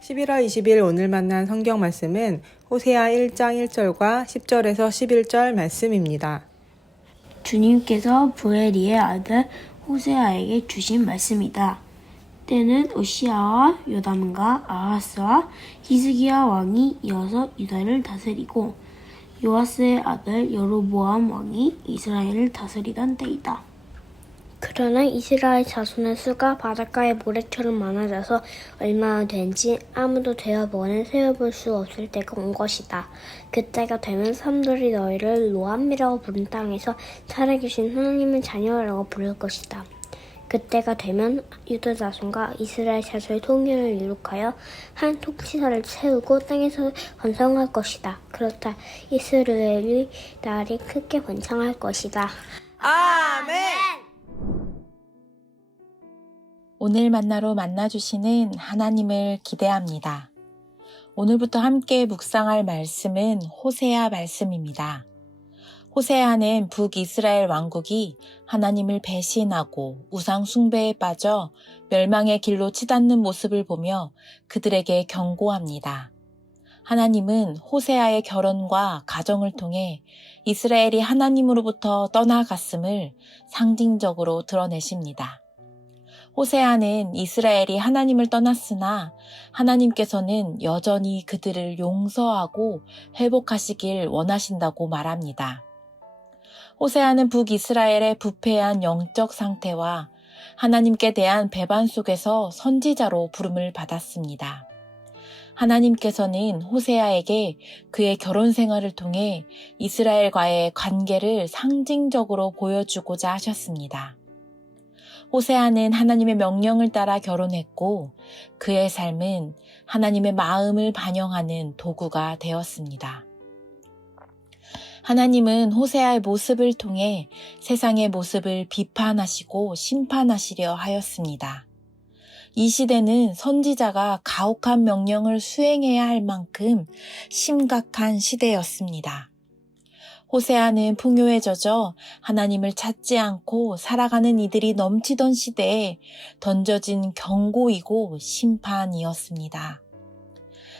11월 20일 오늘 만난 성경 말씀은 호세아 1장 1절과 10절에서 11절 말씀입니다. 주님께서 부엘리의 아들 호세아에게 주신 말씀이다. 때는 우시아와 요담과 아하스와 히스기야 왕이 이어서 유다를 다스리고 요아스의 아들 여로보암 왕이 이스라엘을 다스리던 때이다. 그러나 이스라엘 자손의 수가 바닷가의 모래처럼 많아져서 얼마나 된지 아무도 되어보거나 세어볼 수 없을 때가 온 것이다. 그때가 되면 사람들이 너희를 로암이라고 부른 땅에서 살아계신 하나님의 자녀라고 부를 것이다. 그때가 되면 유다 자손과 이스라엘 자손의 통일을 이룩하여 한 통치사를 세우고 땅에서 번성할 것이다. 그렇다 이스라엘의 날이 크게 번창할 것이다. 아멘! 오늘 만나로 만나주시는 하나님을 기대합니다. 오늘부터 함께 묵상할 말씀은 호세아 말씀입니다. 호세아는 북이스라엘 왕국이 하나님을 배신하고 우상 숭배에 빠져 멸망의 길로 치닫는 모습을 보며 그들에게 경고합니다. 하나님은 호세아의 결혼과 가정을 통해 이스라엘이 하나님으로부터 떠나갔음을 상징적으로 드러내십니다. 호세아는 이스라엘이 하나님을 떠났으나 하나님께서는 여전히 그들을 용서하고 회복하시길 원하신다고 말합니다. 호세아는 북이스라엘의 부패한 영적 상태와 하나님께 대한 배반 속에서 선지자로 부름을 받았습니다. 하나님께서는 호세아에게 그의 결혼 생활을 통해 이스라엘과의 관계를 상징적으로 보여주고자 하셨습니다. 호세아는 하나님의 명령을 따라 결혼했고 그의 삶은 하나님의 마음을 반영하는 도구가 되었습니다. 하나님은 호세아의 모습을 통해 세상의 모습을 비판하시고 심판하시려 하였습니다. 이 시대는 선지자가 가혹한 명령을 수행해야 할 만큼 심각한 시대였습니다. 호세아는 풍요에 젖어 하나님을 찾지 않고 살아가는 이들이 넘치던 시대에 던져진 경고이고 심판이었습니다.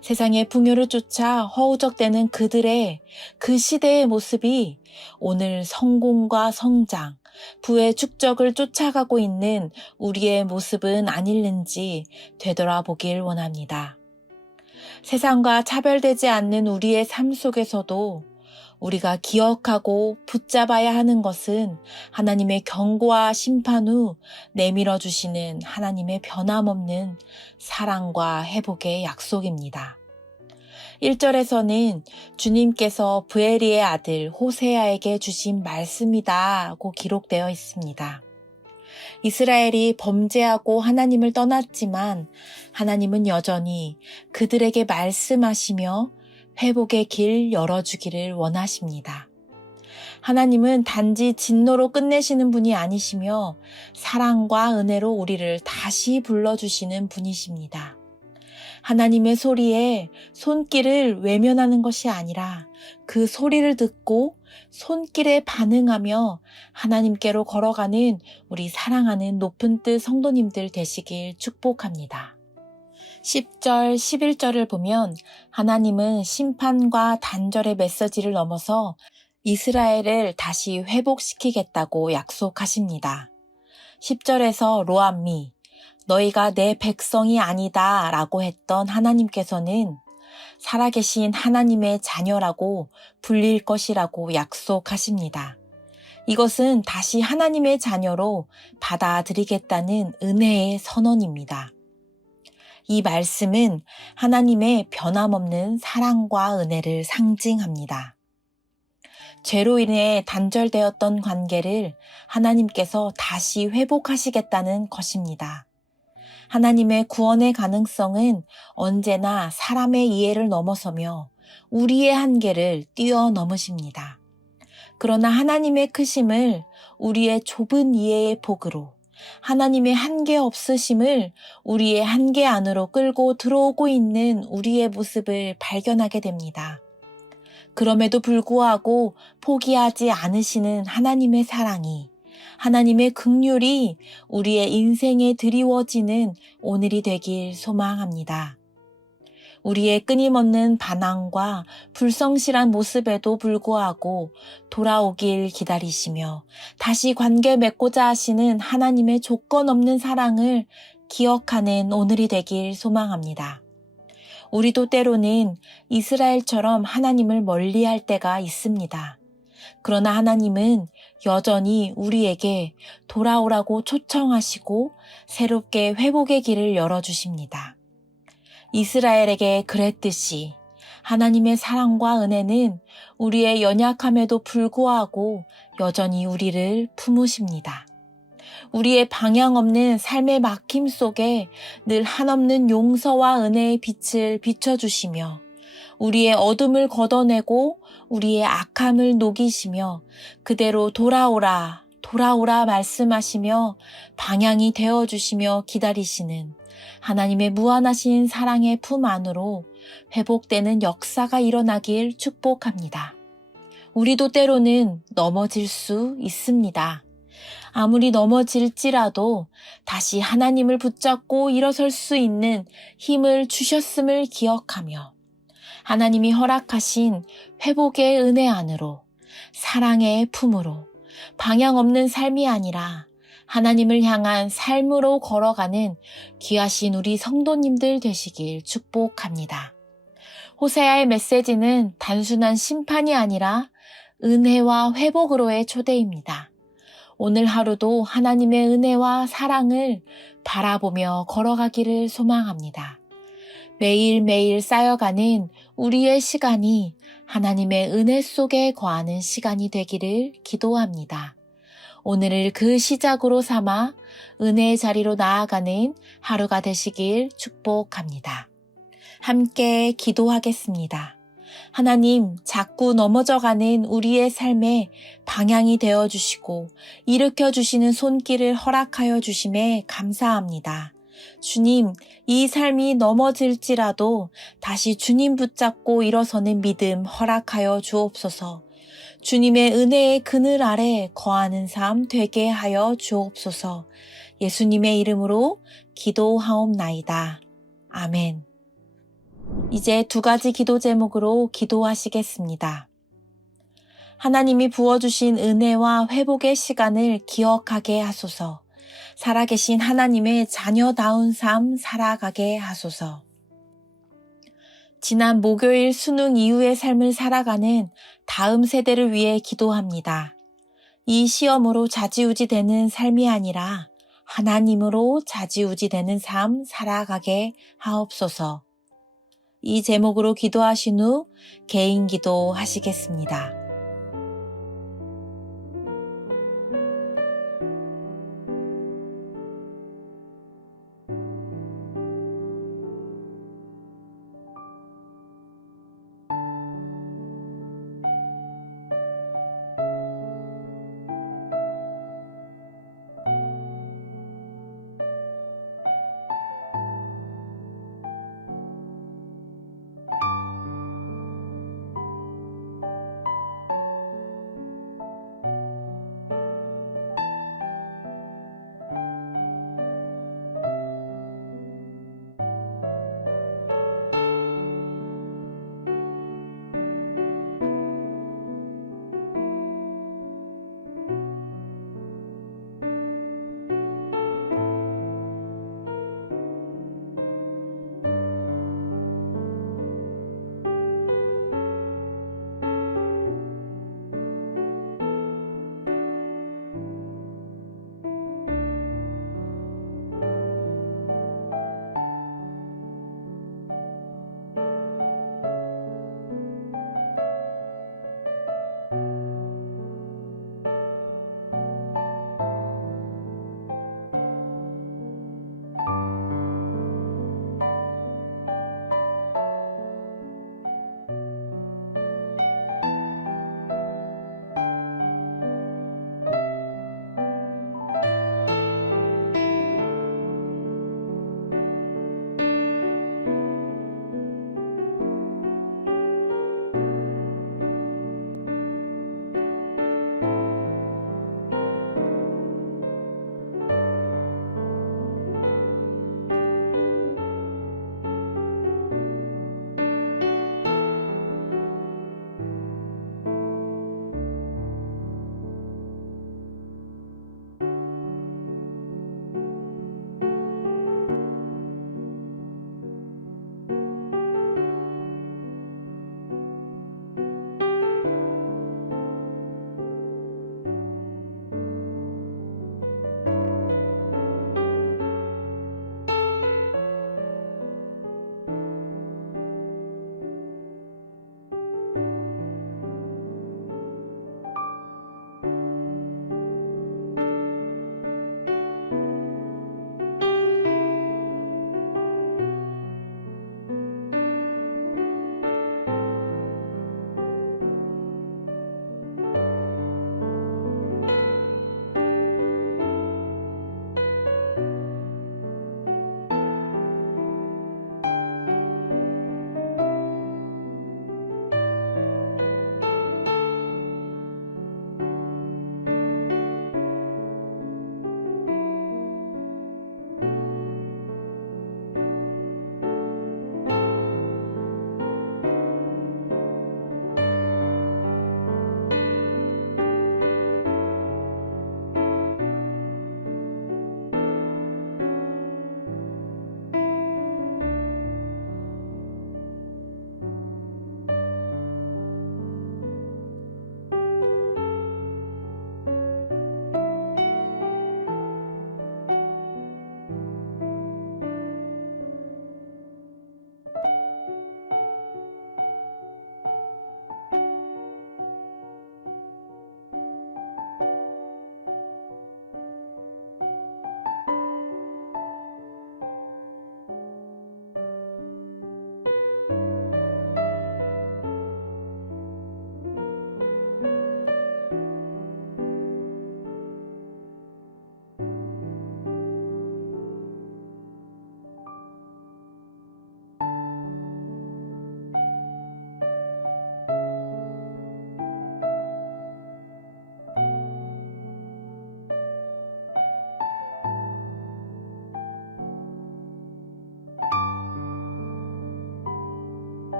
세상의 풍요를 쫓아 허우적대는 그들의 그 시대의 모습이 오늘 성공과 성장, 부의 축적을 쫓아가고 있는 우리의 모습은 아닐는지 되돌아보길 원합니다. 세상과 차별되지 않는 우리의 삶 속에서도 우리가 기억하고 붙잡아야 하는 것은 하나님의 경고와 심판 후 내밀어 주시는 하나님의 변함없는 사랑과 회복의 약속입니다. 1절에서는 주님께서 부엘리의 아들 호세아에게 주신 말씀이다고 기록되어 있습니다. 이스라엘이 범죄하고 하나님을 떠났지만 하나님은 여전히 그들에게 말씀하시며 회복의 길 열어주기를 원하십니다. 하나님은 단지 진노로 끝내시는 분이 아니시며 사랑과 은혜로 우리를 다시 불러주시는 분이십니다. 하나님의 소리에 손길을 외면하는 것이 아니라 그 소리를 듣고 손길에 반응하며 하나님께로 걸어가는 우리 사랑하는 높은 뜻 성도님들 되시길 축복합니다. 10절, 11절을 보면 하나님은 심판과 단절의 메시지를 넘어서 이스라엘을 다시 회복시키겠다고 약속하십니다. 10절에서 로암미, 너희가 내 백성이 아니다 라고 했던 하나님께서는 살아계신 하나님의 자녀라고 불릴 것이라고 약속하십니다. 이것은 다시 하나님의 자녀로 받아들이겠다는 은혜의 선언입니다. 이 말씀은 하나님의 변함없는 사랑과 은혜를 상징합니다. 죄로 인해 단절되었던 관계를 하나님께서 다시 회복하시겠다는 것입니다. 하나님의 구원의 가능성은 언제나 사람의 이해를 넘어서며 우리의 한계를 뛰어넘으십니다. 그러나 하나님의 크심을 우리의 좁은 이해의 폭으로 하나님의 한계 없으심을 우리의 한계 안으로 끌고 들어오고 있는 우리의 모습을 발견하게 됩니다. 그럼에도 불구하고 포기하지 않으시는 하나님의 사랑이, 하나님의 긍휼이 우리의 인생에 드리워지는 오늘이 되길 소망합니다. 우리의 끊임없는 반항과 불성실한 모습에도 불구하고 돌아오길 기다리시며 다시 관계 맺고자 하시는 하나님의 조건 없는 사랑을 기억하는 오늘이 되길 소망합니다. 우리도 때로는 이스라엘처럼 하나님을 멀리할 때가 있습니다. 그러나 하나님은 여전히 우리에게 돌아오라고 초청하시고 새롭게 회복의 길을 열어주십니다. 이스라엘에게 그랬듯이 하나님의 사랑과 은혜는 우리의 연약함에도 불구하고 여전히 우리를 품으십니다. 우리의 방향 없는 삶의 막힘 속에 늘 한없는 용서와 은혜의 빛을 비춰주시며 우리의 어둠을 걷어내고 우리의 악함을 녹이시며 그대로 돌아오라, 돌아오라 말씀하시며 방향이 되어주시며 기다리시는 하나님의 무한하신 사랑의 품 안으로 회복되는 역사가 일어나길 축복합니다. 우리도 때로는 넘어질 수 있습니다. 아무리 넘어질지라도 다시 하나님을 붙잡고 일어설 수 있는 힘을 주셨음을 기억하며 하나님이 허락하신 회복의 은혜 안으로 사랑의 품으로 방향 없는 삶이 아니라 하나님을 향한 삶으로 걸어가는 귀하신 우리 성도님들 되시길 축복합니다. 호세아의 메시지는 단순한 심판이 아니라 은혜와 회복으로의 초대입니다. 오늘 하루도 하나님의 은혜와 사랑을 바라보며 걸어가기를 소망합니다. 매일매일 쌓여가는 우리의 시간이 하나님의 은혜 속에 거하는 시간이 되기를 기도합니다. 오늘을 그 시작으로 삼아 은혜의 자리로 나아가는 하루가 되시길 축복합니다. 함께 기도하겠습니다. 하나님, 자꾸 넘어져가는 우리의 삶에 방향이 되어주시고 일으켜주시는 손길을 허락하여 주심에 감사합니다. 주님, 이 삶이 넘어질지라도 다시 주님 붙잡고 일어서는 믿음 허락하여 주옵소서. 주님의 은혜의 그늘 아래 거하는 삶 되게 하여 주옵소서. 예수님의 이름으로 기도하옵나이다. 아멘. 이제 2가지 기도 제목으로 기도하시겠습니다. 하나님이 부어주신 은혜와 회복의 시간을 기억하게 하소서. 살아계신 하나님의 자녀다운 삶 살아가게 하소서. 지난 목요일 수능 이후의 삶을 살아가는 다음 세대를 위해 기도합니다. 이 시험으로 좌지우지되는 삶이 아니라 하나님으로 좌지우지되는 삶 살아가게 하옵소서. 이 제목으로 기도하신 후 개인 기도 하시겠습니다.